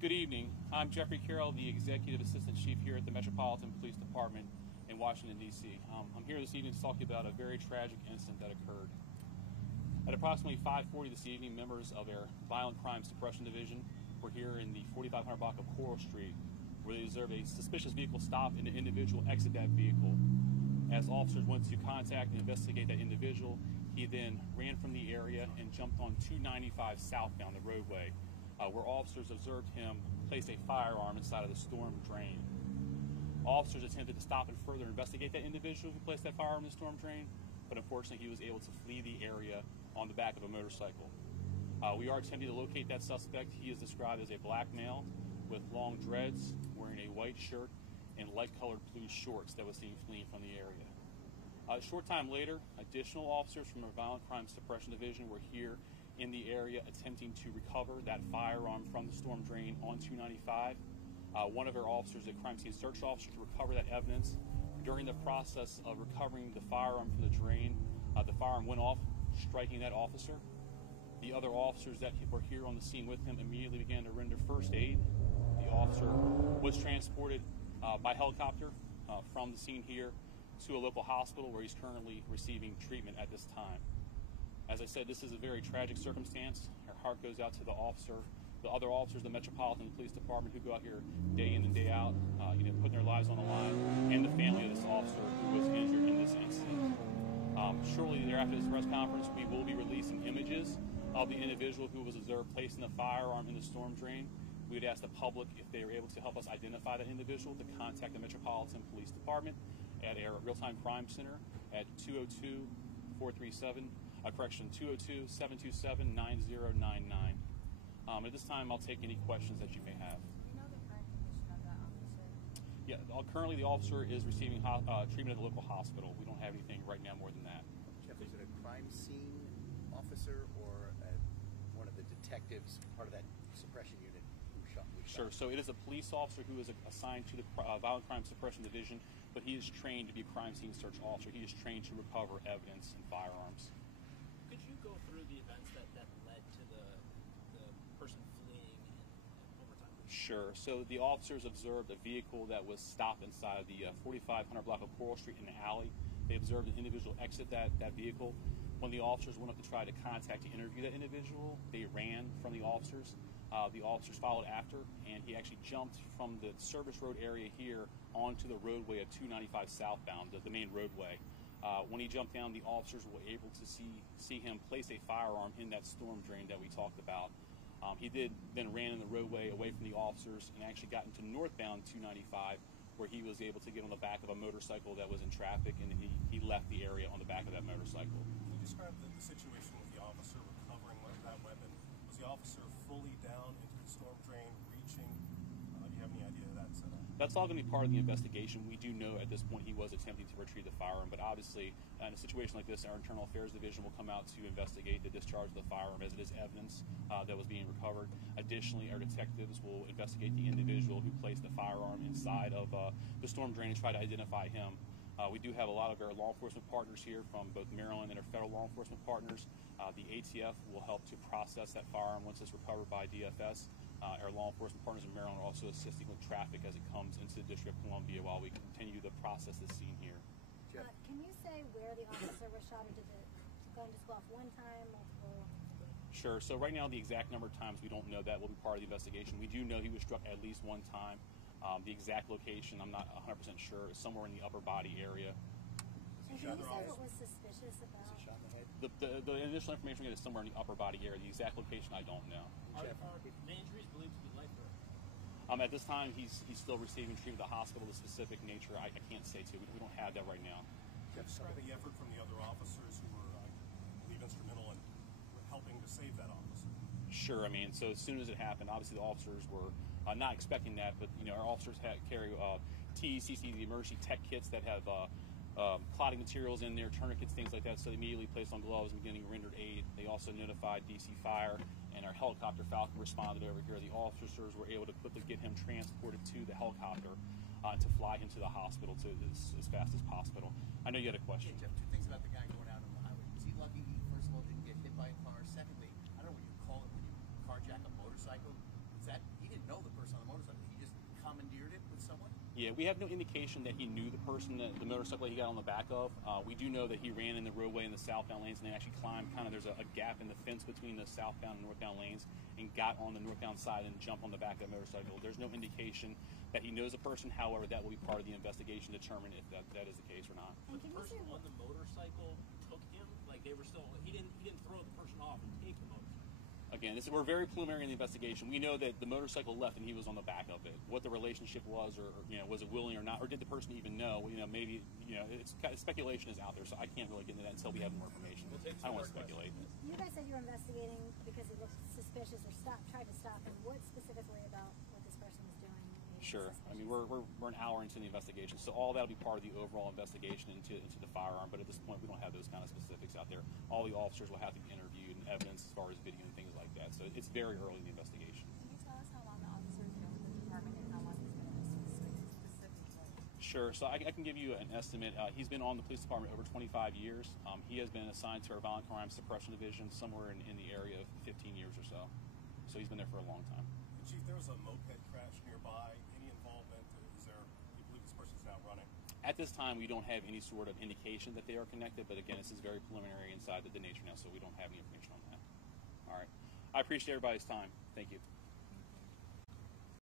Good evening. I'm Jeffrey Carroll, the Executive Assistant Chief here at the Metropolitan Police Department in Washington, D.C. I'm here this evening to talk about a very tragic incident that occurred. At approximately 5:40 this evening, members of our Violent Crime Suppression Division were here in the 4500 block of Carroll Street, where they observed a suspicious vehicle stop and an individual exit that vehicle. As officers went to contact and investigate that individual, he then ran from the area and jumped on 295 southbound, the roadway, where officers observed him place a firearm inside of the storm drain. Officers attempted to stop and further investigate that individual who placed that firearm in the storm drain, but unfortunately he was able to flee the area on the back of a motorcycle. We are attempting to locate that suspect. He is described as a black male with long dreads, wearing a white shirt and light-colored blue shorts that was seen fleeing from the area. A short time later, additional officers from our Violent Crime Suppression Division were here in the area attempting to recover that firearm from the storm drain on 295. One of our officers, a crime scene search officer, to recover that evidence. During the process of recovering the firearm from the drain, the firearm went off, striking that officer. The other officers that were here on the scene with him immediately began to render first aid. The officer was transported by helicopter from the scene here to a local hospital where he's currently receiving treatment at this time. As I said, this is a very tragic circumstance. Our heart goes out to the other officers of the Metropolitan Police Department who go out here day in and day out, putting their lives on the line, and the family of this officer who was injured in this incident. Shortly thereafter this press conference, we will be releasing images of the individual who was observed placing the firearm in the storm drain. We would ask the public, if they are able to help us identify that individual, to contact the Metropolitan Police Department at our Real-Time Crime Center at 202-727-9099. At this time, I'll take any questions that you may have. Do you know the current condition of that officer? Yeah, currently the officer is receiving treatment at the local hospital. We don't have anything right now more than that. Jeff, is it a crime scene officer or one of the detectives, part of that suppression unit who shot? Sure, so it is a police officer who is assigned to the Violent Crime Suppression Division, but he is trained to be a crime scene search officer. He is trained to recover evidence and firearms. Could you go through the events that led to the person fleeing and overtime? Sure. So the officers observed a vehicle that was stopped inside the 4500 block of Carroll Street in the alley. They observed an individual exit that vehicle. When the officers went up to try to contact and interview that individual, they ran from the officers. The officers followed after, and he actually jumped from the service road area here onto the roadway of 295 southbound, the main roadway. When he jumped down, the officers were able to see him place a firearm in that storm drain that we talked about. He then ran in the roadway away from the officers and actually got into northbound 295, where he was able to get on the back of a motorcycle that was in traffic, and he left the area on the back of that motorcycle. Can you describe the situation with the officer recovering that weapon? Was the officer fully down into the storm drain, reaching? Do you have any idea of that setup? That's all going to be part of the investigation. We do know at this point he was attempting to retrieve the firearm, but obviously in a situation like this, our Internal Affairs Division will come out to investigate the discharge of the firearm, as it is evidence that was being recovered. Additionally, our detectives will investigate the individual who placed the firearm inside of the storm drain and try to identify him. We do have a lot of our law enforcement partners here from both Maryland and our federal law enforcement partners. The ATF will help to process that firearm once it's recovered by DFS. Our law enforcement partners in Maryland are also assisting with traffic as it comes into the District of Columbia while we continue the process that's seen here. Can you say where the officer was shot, or did the gun just go off one time, multiple? Sure. So right now the exact number of times we don't know. That will be part of the investigation. We do know he was struck at least one time. The exact location, I'm not 100% sure. It's somewhere in the upper body area. And can you say what was suspicious about? Was he shot in the head? The initial information we get is somewhere in the upper body area. The exact location, I don't know. Are the injuries believed to be life-threatening? At this time, he's still receiving treatment at the hospital. The specific nature, I can't say to. We don't have that right now. Describe the effort from the other officers who were, I believe, instrumental in helping to save that officer. Sure. I mean, so as soon as it happened, obviously the officers were not expecting that, but our officers carry TECC, the emergency tech kits that have clotting materials in there, tourniquets, things like that. So they immediately placed on gloves and beginning rendered aid. They also notified DC Fire, and our helicopter Falcon responded over here. The officers were able to quickly get him transported to the helicopter to fly him to the hospital as fast as possible. I know you had a question. Hey, Jeff, two things about the guy going out on the highway. Was he lucky he, first of all, didn't get hit by a car? Secondly, I don't know what you call it when you carjack a motorcycle. He didn't know the someone? Yeah, we have no indication that he knew the person, the motorcycle he got on the back of. We do know that he ran in the roadway in the southbound lanes and then actually climbed there's a gap in the fence between the southbound and northbound lanes and got on the northbound side and jumped on the back of the motorcycle. There's no indication that he knows the person. However, that will be part of the investigation to determine if that is the case or not. But the person on the motorcycle took him? Like they were still, he didn't throw the person off and take the motorcycle. Again, we're very preliminary in the investigation. We know that the motorcycle left and he was on the back of it. What the relationship was, or was it willing or not, or did the person even know? Maybe speculation is out there, so I can't really get into that until we have more information. I don't want to speculate. You guys said you were investigating because he looked suspicious or tried to stop him. What specifically about what this person was doing made you Sure. suspicious? I mean, we're an hour into the investigation, so all that'll be part of the overall investigation into the firearm. But at this point, we don't have those kind of specifics out there. All the officers will have to be interviewed and evidence as far as video and things like that. So it's very early in the investigation. Can you tell us how long the officer's been with the department and how long he's been in this specifically? Sure. So I can give you an estimate. He's been on the police department over 25 years. He has been assigned to our violent crime suppression division somewhere in the area of 15 years or so. So he's been there for a long time. Chief, there was a moped crash nearby. Any involvement? Is there? You believe this person's now running? At this time, we don't have any sort of indication that they are connected. But again, this is very preliminary inside the nature now, so we don't have any information on that. All right. I appreciate everybody's time. Thank you.